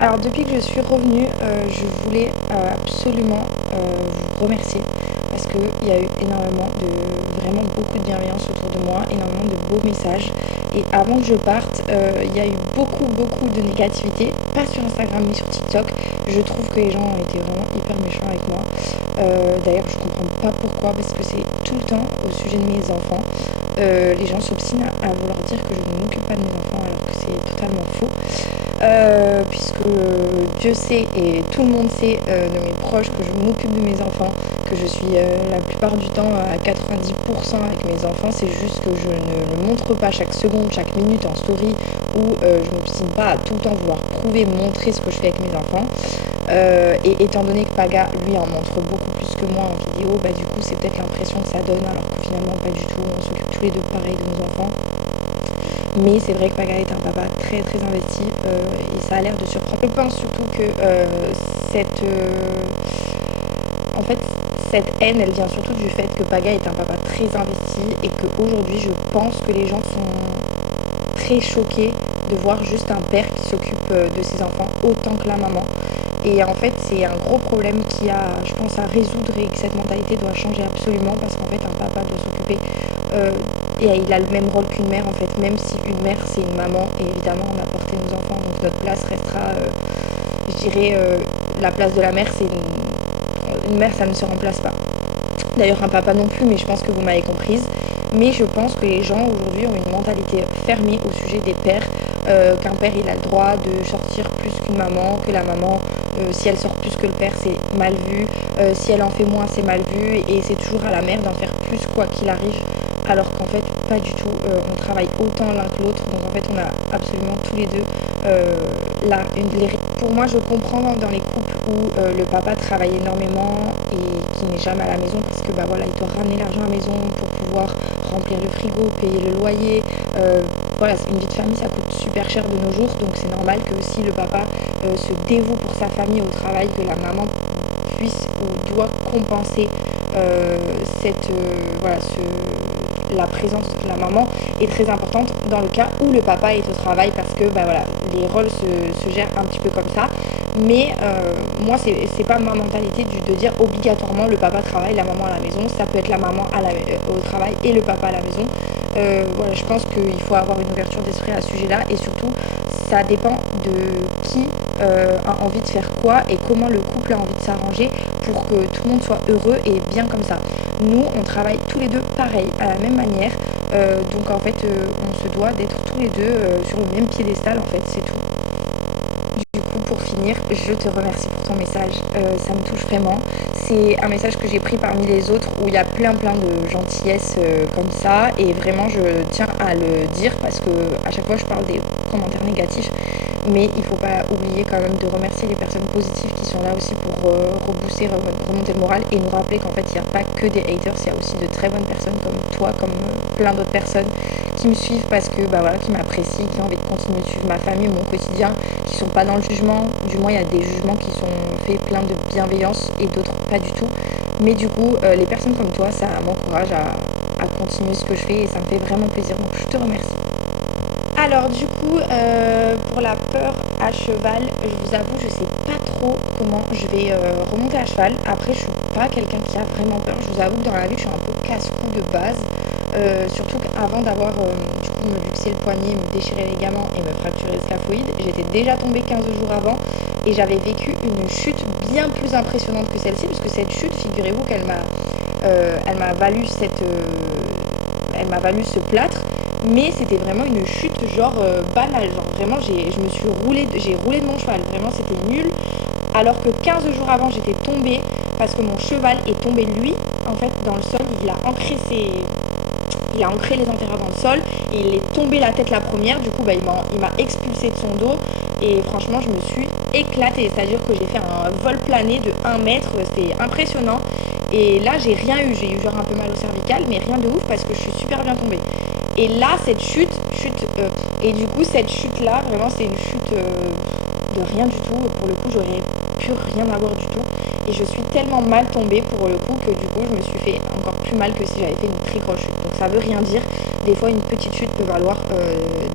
Alors depuis que je suis revenue, je voulais, absolument, vous remercier parce qu'il y a eu énormément de vraiment beaucoup de bienveillance autour de moi, énormément de beaux messages et avant que je parte, il y a eu beaucoup de négativité, pas sur Instagram mais sur TikTok. Je trouve que les gens ont été vraiment hyper méchants avec moi. D'ailleurs je comprends pas pourquoi parce que c'est tout le temps au sujet de mes enfants. Les gens s'obstinent à vouloir dire que je ne m'occupe pas de mes enfants alors que c'est totalement faux. Puisque Dieu sait et tout le monde sait de mes proches que je m'occupe de mes enfants, que je suis la plupart du temps à 90% avec mes enfants. C'est juste que je ne le montre pas chaque seconde, chaque minute en story ou je m'obstine pas à tout le temps vouloir prouver, montrer ce que je fais avec mes enfants. Et étant donné que Paga, lui, en montre beaucoup plus que moi en vidéo, bah du coup c'est peut-être l'impression que ça donne alors que finalement pas du tout. On s'occupe tous les deux pareil de nos enfants. Mais c'est vrai que Paga est un papa très investi et ça a l'air de surprendre. Je pense surtout que cette, en fait, cette haine, elle vient surtout du fait que Paga est un papa très investi et qu'aujourd'hui, je pense que les gens sont très choqués de voir juste un père qui s'occupe de ses enfants autant que la maman. Et en fait, c'est un gros problème qui a, je pense, à résoudre et que cette mentalité doit changer absolument parce qu'en fait, un papa doit s'occuper euh, et il a le même rôle qu'une mère en fait, même si une mère c'est une maman et évidemment on a porté nos enfants, donc notre place restera, je dirais, la place de la mère, c'est une mère, ça ne se remplace pas. D'ailleurs, un papa non plus, mais je pense que vous m'avez comprise. Mais je pense que les gens aujourd'hui ont une mentalité fermée au sujet des pères, qu'un père il a le droit de sortir plus qu'une maman, que la maman, si elle sort plus que le père, c'est mal vu, si elle en fait moins, c'est mal vu, et c'est toujours à la mère d'en faire plus quoi qu'il arrive, alors qu'en fait, pas du tout. On travaille autant l'un que l'autre, donc en fait, on a absolument tous les deux pour moi, je comprends dans les couples où le papa travaille énormément et qui n'est jamais à la maison parce que bah voilà, il doit ramener l'argent à la maison pour pouvoir remplir le frigo, payer le loyer. Voilà, une vie de famille, ça coûte super cher de nos jours, donc c'est normal que si le papa se dévoue pour sa famille au travail, que la maman puisse ou doit compenser cette voilà la présence de la maman est très importante dans le cas où le papa est au travail parce que bah voilà, les rôles se gèrent un petit peu comme ça. Mais moi, c'est pas ma mentalité de dire obligatoirement le papa travaille, la maman à la maison. Ça peut être la maman au travail et le papa à la maison. Voilà, je pense qu'il faut avoir une ouverture d'esprit à ce sujet-là et surtout, ça dépend de qui a envie de faire quoi et comment le couple a envie de s'arranger pour que tout le monde soit heureux et bien comme ça. Nous, on travaille tous les deux pareil, à la même manière. Donc en fait, on se doit d'être tous les deux sur le même piédestal, en fait, c'est tout. Du coup, pour finir, je te remercie pour ton message. Ça me touche vraiment. C'est un message que j'ai pris parmi les autres où il y a plein de gentillesse comme ça. Et vraiment, je tiens à le dire parce que à chaque fois, je parle des commentaires négatifs. Mais il ne faut pas oublier quand même de remercier les personnes positives qui sont là aussi pour rebooster, remonter le moral et nous rappeler qu'en fait, il n'y a pas que des haters, il y a aussi de très bonnes personnes comme toi, comme plein d'autres personnes qui me suivent parce que bah voilà, qui m'apprécient, qui ont envie de continuer de suivre ma famille, mon quotidien, qui sont pas dans le jugement. Du moins, il y a des jugements qui sont faits plein de bienveillance et d'autres pas du tout. Mais du coup, les personnes comme toi, ça m'encourage à continuer ce que je fais et ça me fait vraiment plaisir. Donc, je te remercie. Alors du coup, pour la peur à cheval, je vous avoue, je sais pas trop comment je vais remonter à cheval. Après, je suis pas quelqu'un qui a vraiment peur. Je vous avoue que dans la vie, je suis un peu casse-cou de base. Surtout qu'avant d'avoir du coup me luxer le poignet, me déchirer les ligaments et me fracturer le scaphoïde, j'étais déjà tombée 15 jours avant et j'avais vécu une chute bien plus impressionnante que celle-ci, parce que cette chute, figurez-vous elle m'a valu elle m'a valu ce plâtre, mais c'était vraiment une chute genre banale, genre vraiment j'ai roulé de mon cheval, vraiment c'était nul, alors que 15 jours avant j'étais tombée parce que mon cheval est tombé lui en fait dans le sol, il a ancré les antérieurs dans le sol et il est tombé la tête la première, du coup bah, il m'a expulsé de son dos et franchement je me suis éclatée, c'est-à-dire que j'ai fait un vol plané de 1 mètre, c'était impressionnant et là j'ai eu genre un peu mal au cervical mais rien de ouf parce que je suis super bien tombée. Et là cette et du coup cette chute là vraiment c'est une chute de rien du tout, pour le coup j'aurais pu rien avoir du tout et je suis tellement mal tombée pour le coup que du coup je me suis fait encore plus mal que si j'avais fait une très grosse chute. Donc ça veut rien dire, des fois une petite chute peut valoir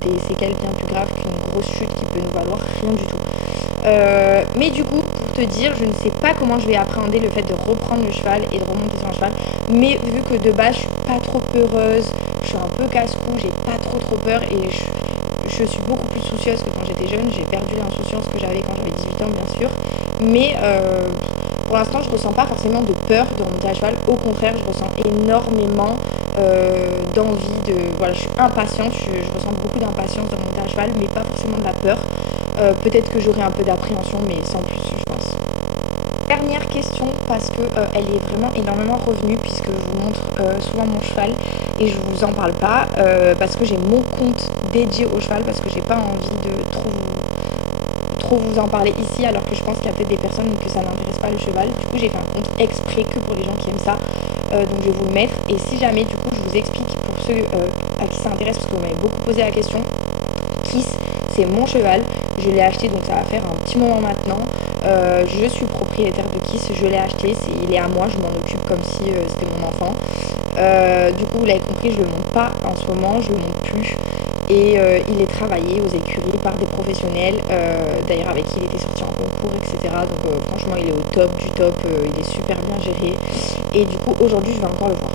des séquelles bien plus graves qu'une grosse chute qui peut nous valoir rien du tout. Mais du coup, pour te dire, je ne sais pas comment je vais appréhender le fait de reprendre le cheval et de remonter sur un cheval. Mais vu que de base, je suis pas trop peureuse, je suis un peu casse-cou, j'ai pas trop peur et je suis beaucoup plus soucieuse que quand j'étais jeune. J'ai perdu l'insouciance que j'avais quand j'avais 18 ans, bien sûr. Mais pour l'instant, je ressens pas forcément de peur de remonter à cheval. Au contraire, je ressens énormément d'envie de... Voilà, je suis impatiente, je ressens beaucoup d'impatience de remonter à cheval, mais pas forcément de la peur. Peut-être que j'aurai un peu d'appréhension, mais sans plus, je pense. Dernière question, parce que elle est vraiment énormément revenue, puisque je vous montre souvent mon cheval et je vous en parle pas, parce que j'ai mon compte dédié au cheval, parce que j'ai pas envie de trop vous en parler ici, alors que je pense qu'il y a peut-être des personnes que ça n'intéresse pas le cheval. Du coup, j'ai fait un compte exprès que pour les gens qui aiment ça. Donc je vais vous le mettre. Et si jamais, du coup, je vous explique pour ceux à qui ça intéresse, parce que vous m'avez beaucoup posé la question, Kiss, c'est mon cheval. Je l'ai acheté, donc ça va faire un petit moment maintenant. Je suis propriétaire de Kiss, je l'ai acheté, il est à moi, je m'en occupe comme si c'était mon enfant. Du coup, vous l'avez compris, je le monte pas en ce moment, je le monte plus. Et il est travaillé aux écuries par des professionnels, d'ailleurs avec qui il était sorti en concours, etc. Donc franchement, il est au top du top, il est super bien géré. Et du coup, aujourd'hui, je vais encore le voir.